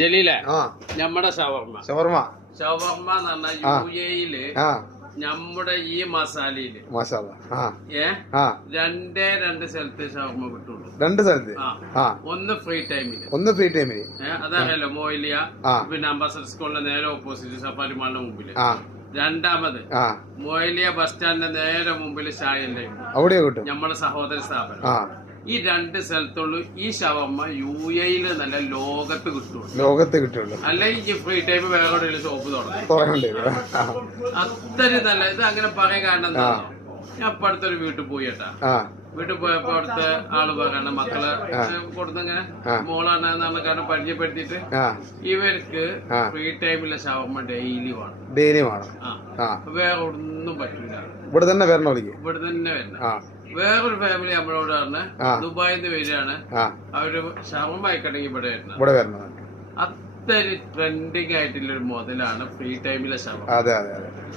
ജലീലെ നമ്മുടെ ഷവർമ്മ ഷവർമ്മ എന്ന് പറഞ്ഞാൽ UAE-യില് നമ്മുടെ ഈ മസാലയില് രണ്ട് സ്ഥലത്ത് ഷവർമ്മ കിട്ടുള്ളൂ. 2 സ്ഥലത്ത് ഒന്ന് ഫ്രീ ടൈമില് അതറിയാലോ മൊയിലിയ, പിന്നെ അംബാസഡർ സ്കൂളിന്റെ നേരെ ഓപ്പോസിറ്റ് സഫാരി മാളിന്റെ മുമ്പില്. രണ്ടാമത് മൊയിലിയ ബസ് സ്റ്റാൻഡിന്റെ നേരെ മുമ്പില് ഷായല്ലേ അവിടെ കിട്ടും നമ്മുടെ സഹോദര സ്ഥാപനം. ഈ 2 സ്ഥലത്തുള്ളൂ ഈ ഷവർമ്മ UAE-യില് നല്ല ലോകത്ത് കിട്ടുള്ളൂ. അല്ലെങ്കിൽ ഈ ഫ്രീ ടൈം വേറെ എവിടെയെങ്കിലും ഷോപ്പ് തുടങ്ങും. അത്രയും നല്ല ഇത് അങ്ങനെ പറയാൻ കാരണം എന്താ, ഞാൻ ഇപ്പൊ അടുത്തൊരു വീട്ടിൽ പോയി വീട്ടിൽ പോയപ്പോ അവിടുത്തെ ആള് പറയണ മക്കളെ കൊടുത്തങ്ങനെ മോളാണെന്നാണ് കാരണം പരിചയപ്പെടുത്തിയിട്ട് ഇവർക്ക് ഫ്രീ ടൈമിലെ ഷവർമ്മ ഡെയിലി വേണം. വേറെ ഒന്നും പറ്റില്ല, ഇവിടെ തന്നെ വരണം. വേറൊരു ഫാമിലി നമ്മളോട് പറഞ്ഞ ദുബായിന്ന് വരികയാണ്, അവര് ഷവർമ്മ ആയിക്കണമെങ്കിൽ ഇവിടെ വരണം. അത്രയും ട്രെൻഡിങ് ആയിട്ടുള്ള ഒരു മുതലാണ് ഫ്രീ ടൈമിലെ ഷവർമ്മ.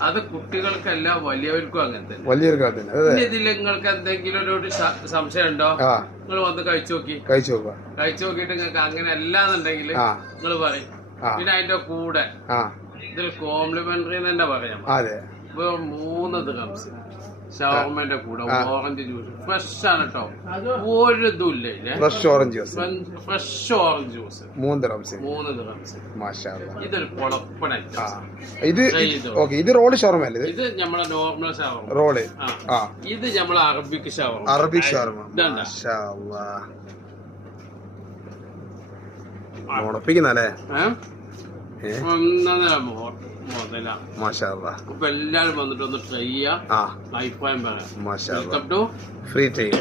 അത് കുട്ടികൾക്കല്ല വലിയവർക്കും അങ്ങനെ തന്നെ. ഇതിൽ നിങ്ങൾക്ക് എന്തെങ്കിലും ഒരു സംശയം ഉണ്ടോ, നിങ്ങൾ വന്ന് കഴിച്ചു നോക്കിയിട്ട് നിങ്ങൾക്ക് അങ്ങനെ അല്ലാന്നുണ്ടെങ്കിൽ നിങ്ങൾ പറയും. പിന്നെ അതിന്റെ കൂടെ ഇതിൽ കോംപ്ലിമെന്ററി തന്നെ പറയാം. 3 ദിർഹംസ് ഷവർമ്മന്റെ കൂടെ ഓറഞ്ച് ജ്യൂസ് ഫ്രഷ് ആണ് കേട്ടോ, ഒരു ഇതുമില്ല. Fresh orange juice 3 dirhams. ഇതൊരു പൊളപ്പണ. ഇത് റോള് ഷവർമ്മ അല്ലേ? ഇത് നമ്മളെ നോർമൽ ഷവർമ്മ റോള്. ഇത് നമ്മളെ അറബിക് ഷവർമ്മ. മുളപ്പിക്കുന്നല്ലേ? അപ്പൊ എല്ലാരും വന്നിട്ട് ഒന്ന് ട്രൈ ചെയ്യാം, അഭിപ്രായം പറയാം. Free time